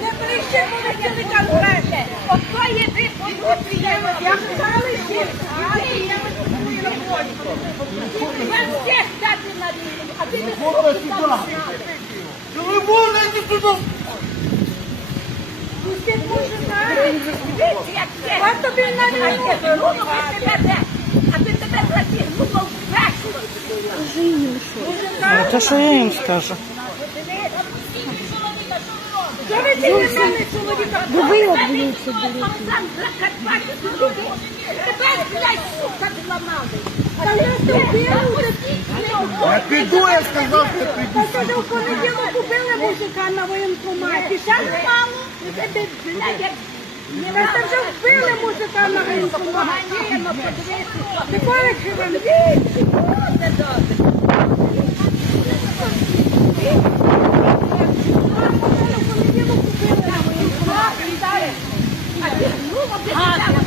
Не прийшли, вони хотіли конкретне. Ото Я що ти. От тобі на війну. Ну, тебе де? А ти тебе затягнуло в пекло. Це що я їм скажу? Що ви ці на мене чоловіка? Ви облюються, Тебе, блядь, сука, зламали. Та я тобі Я піду, я сказав, що піду. Та каже, в понеділок купили мужика на воєнкоматі. Ще мало. І блядь, нас там вже вбили музикальна група, поганіємо, подивіться. Ти бачиш, живем, віці, добре. А ми. А ти,